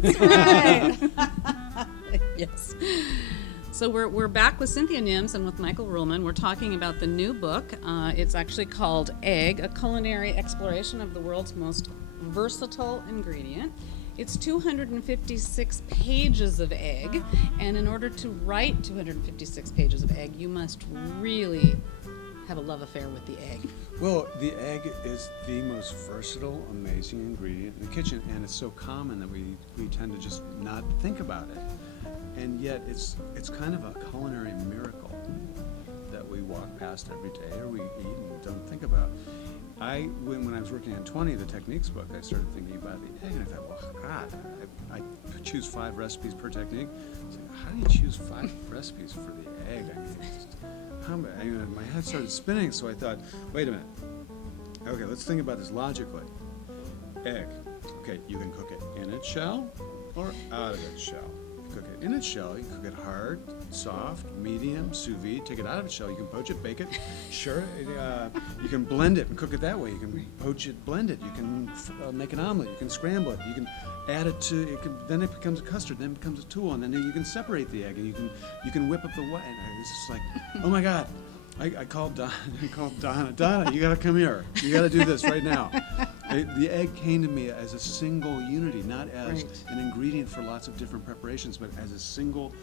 That's right. Yes. So we're back with Cynthia Nims and with Michael Ruhlman. We're talking about the new book. It's actually called Egg, a Culinary Exploration of the World's Most Versatile Ingredient. It's 256 pages of egg, and in order to write 256 pages of egg, you must really have a love affair with the egg. Well, the egg is the most versatile, amazing ingredient in the kitchen, and it's so common that we tend to just not think about it. And yet it's kind of a culinary miracle that we walk past every day or we eat and don't think about. When I was working on 20, the techniques book, I started thinking about the egg, and I thought, well, God, I choose 5 recipes per technique. It's like, how do you choose 5 recipes for the egg? I mean, my head started spinning, so I thought, wait a minute. Okay, let's think about this logically. Egg. Okay, you can cook it in its shell or out of its shell. Cook it in its shell, you can cook it hard, soft, medium, sous vide. Take it out of its shell, you can poach it, bake it. Sure, you can blend it and cook it that way. You can poach it, blend it. You can make an omelet. You can scramble it. You can add it to. Then it becomes a custard. Then it becomes a tool, and then you can separate the egg, and you can whip up the white. And it's just like, oh my God. I called Donna. Donna, you got to come here. You got to do this right now. The egg came to me as a single unity, not as an ingredient for lots of different preparations, but as a single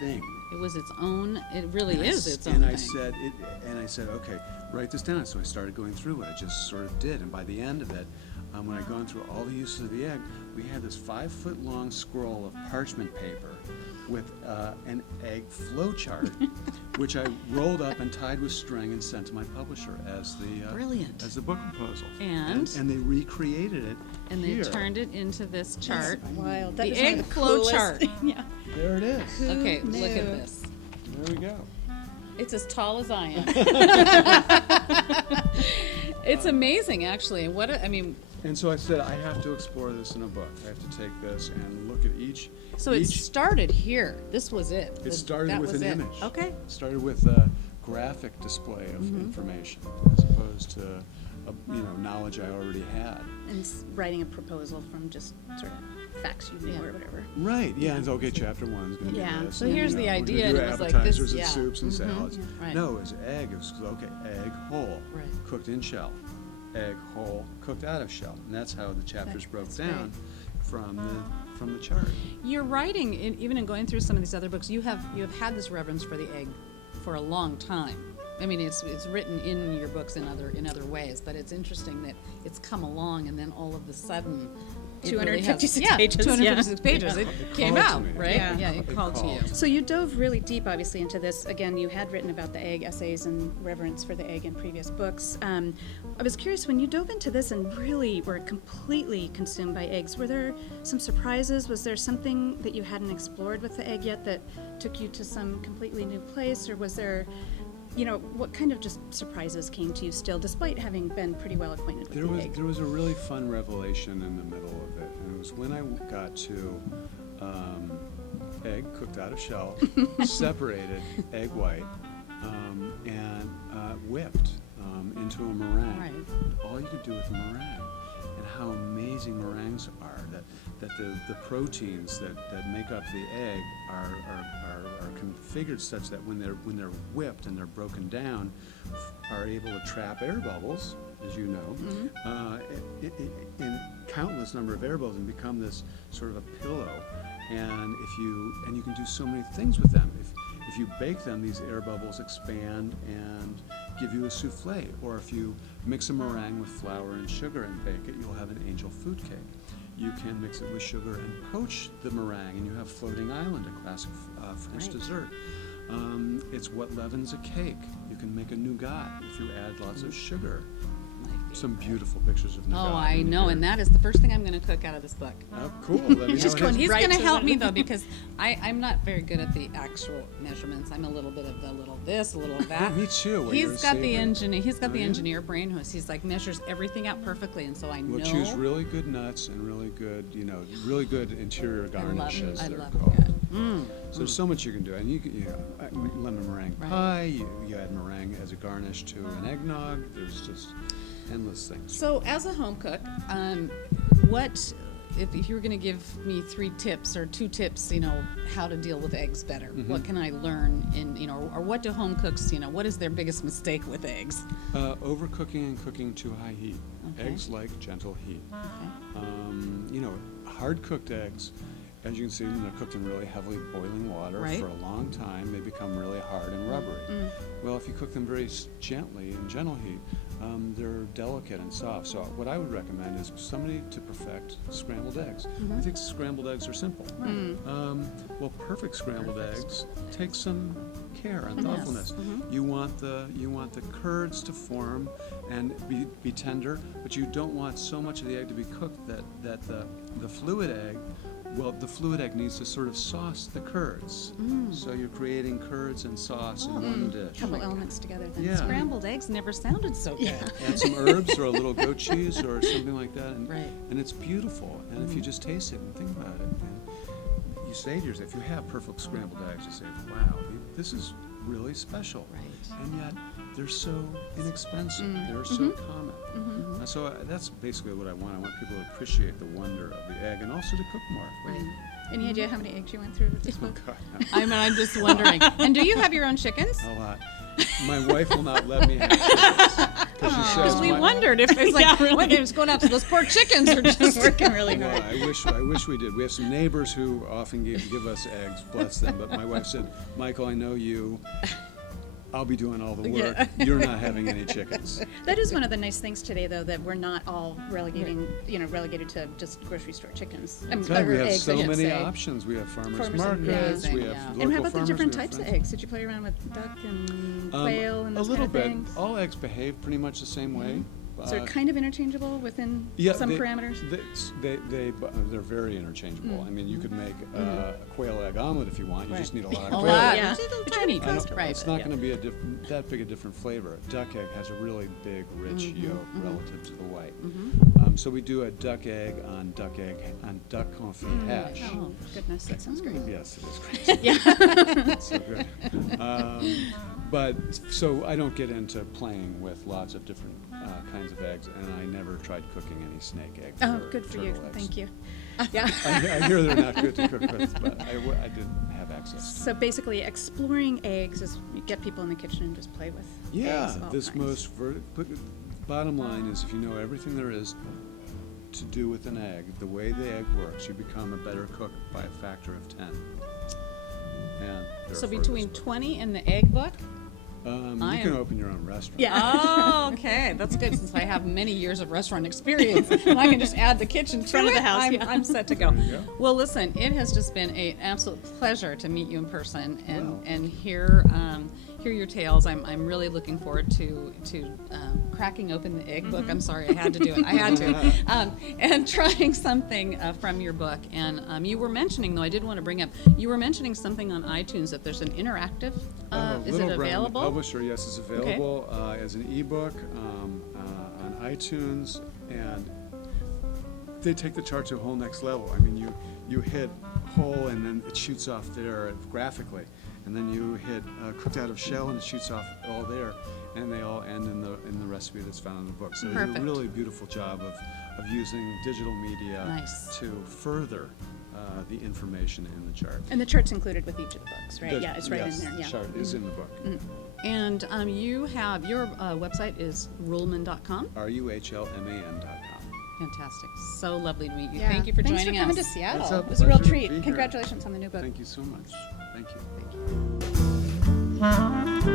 thing. It was its own. It really is its own and thing. I said, okay, write this down. So I started going through it. I just sort of did, and by the end of it, when I'd gone through all the uses of the egg, we had this 5-foot-long scroll of parchment paper with an egg flow chart, which I rolled up and tied with string and sent to my publisher as the book proposal. And they recreated it. And here. they turned it into this chart. That's wild. That the is one egg of the flow coolest chart. Yeah. There it is. Okay, Who look at knew? this. There we go. It's as tall as I am. It's amazing, actually. And so I said, I have to explore this in a book. I have to take this and look at each. So it started here. This was it. It started with an image. Okay. It started with a graphic display of information as opposed to knowledge I already had. And writing a proposal from just sort of facts you knew or whatever. Right. Yeah. And okay, chapter 1 is going to be this. So and, here's the we're idea, gonna do and it was like appetizers this. and soups and salads. Yeah. Right. No, it was egg. It was egg whole, cooked in shell. Egg whole, cooked out of shell, and that's how the chapters broke down from the chart. You're writing, even in going through some of these other books, you have had this reverence for the egg for a long time. I mean, it's written in your books in other ways, but it's interesting that it's come along, and then all of a sudden, 256 pages. 256 pages. It came called out, to me. right? Yeah. It called to you. So you dove really deep, obviously, into this. Again, you had written about the egg, essays and reverence for the egg in previous books. I was curious, when you dove into this and really were completely consumed by eggs, were there some surprises? Was there something that you hadn't explored with the egg yet that took you to some completely new place? Or was there, what kind of just surprises came to you still, despite having been pretty well acquainted with the egg? There was a really fun revelation in the middle of it, and it was when I got to egg cooked out of shell, separated, egg white, and whipped into a meringue. Right. All you could do with a meringue, and how amazing meringues are. That the proteins that make up the egg are configured such that when they're whipped and they're broken down, are able to trap air bubbles, as you know, in countless number of air bubbles, and become this sort of a pillow. And you can do so many things with them. If you bake them, these air bubbles expand and give you a souffle. Or if you mix a meringue with flour and sugar and bake it, you'll have an angel food cake. You can mix it with sugar and poach the meringue, and you have floating island, a classic French dessert. It's what leavens a cake. You can make a nougat if you add lots of sugar. Some beautiful pictures of nougat. Oh, I know, and that is the first thing I'm going to cook out of this book. Oh, cool. Let me know what it is. He's going to help me, though, because I'm not very good at the actual measurements. I'm a little bit of the little this, a little of that. Me too. He's got the engineer brain who's like measures everything out perfectly, and so I know. We'll choose really good nuts and really good interior garnishes. I love called. that. So there's so much you can do, and lemon meringue pie. You add meringue as a garnish to an eggnog. There's just endless things. So as a home cook, what if you were going to give me 3 tips or 2 tips, how to deal with eggs better, what can I learn or what do home cooks, what is their biggest mistake with eggs? Overcooking and cooking too high heat. Okay. Eggs like gentle heat. Okay. Hard cooked eggs, as you can see, when they're cooked in really heavily boiling water Right. for a long time, they become really hard and rubbery. Well, if you cook them very gently in gentle heat, they're delicate and soft. So what I would recommend is somebody to perfect scrambled eggs. I think scrambled eggs are simple. Well, perfect scrambled eggs take some care and thoughtfulness. You want the curds to form and be tender, but you don't want so much of the egg to be cooked that the fluid egg. Well, the fluid egg needs to sort of sauce the curds. So you're creating curds and sauce in one dish. A couple elements together then. Yeah. Scrambled eggs never sounded so good. Add some herbs or a little goat cheese or something like that, Right. and it's beautiful. And if you just taste it and think about it, and you say to yourself, if you have perfect scrambled eggs, you say, wow, this is really special. Right. And yet they're so inexpensive. They're so common. So that's basically what I want. I want people to appreciate the wonder of the egg and also to cook more. Right. Any idea how many eggs you went through with this Oh, book? God, no. I'm just wondering. And do you have your own chickens? A lot. My wife will not let me have chickens. Because we wondered if it's like, what, they're just going out to those poor chickens or just Working really No, hard. I wish we did. We have some neighbors who often give us eggs, bless them. But my wife said, Michael, I know you. I'll be doing all the work. Yeah. You're not having any chickens. That is one of the nice things today, though, that we're not all relegated to just grocery store chickens. God, we Or have eggs, I so should many say. options. We have farmers Farmers markets. amazing, We have yeah. local And how about the farmers, different we have types of friends. eggs? Did you play around with duck and Um, quail and a those little kind of bit. things? All eggs behave pretty much the same way. So they're kind of interchangeable within some parameters? They're very interchangeable. I mean, you could make a quail egg omelet if you want. You just need a lot of A quail. lot. Yeah. Just a little But tiny you need cost, cost, right? It's not going to be that big a different flavor. Duck egg has a really big, rich yolk relative to the white. So we do a duck egg on duck confit hash. Oh, goodness, that sounds great. Yes, it is great. Yeah. So good. But so I don't get into playing with lots of different kinds of eggs, and I never tried cooking any snake eggs. Oh, or good for you. turtle eggs. Thank you. Yeah. I hear they're not good to cook with, but I didn't have access. So basically, exploring eggs is you get people in the kitchen and just play with Yeah, eggs of all this kinds. bottom line is if you know everything there is to do with an egg, the way the egg works, you become a better cook by a factor of 10. And So therefore between this book. 20 and the egg book? You I can am- open your own restaurant. Yeah. Oh, okay. That's good since I have many years of restaurant experience. And I can just add the kitchen to Front of it. the house, I'm, yeah. I'm set to go. There you go. Well, listen, it has just been an absolute pleasure to meet you in person and, Well. and hear your tales. I'm really looking forward to cracking open the egg book. I'm sorry, I had to do it. I had to. And trying something from your book. And you were mentioning, though, I did want to bring up, you were mentioning something on iTunes that there's an interactive. Is it Little Brown, the available? publisher, yes, is available as an ebook on iTunes, and they take the chart to a whole next level. I mean, you hit whole, and then it shoots off there graphically, and then you hit cooked out of shell, and it shoots off all there, and they all end in the recipe that's found in the book. So they do Perfect. a really beautiful job of using digital media Nice. to further the information in the chart. And the chart's included with each of the books, right? The- Yeah, it's right yes, in there. Yeah. The chart is in the book. And you have, your website is ruhlman.com. RUHLMAN.com. Fantastic. So lovely to meet you. Yeah. Thank you for Thanks joining for coming us. to Seattle. It's a It was a real pleasure to treat. be here. Congratulations on the new book. Thank you so much. Thank you.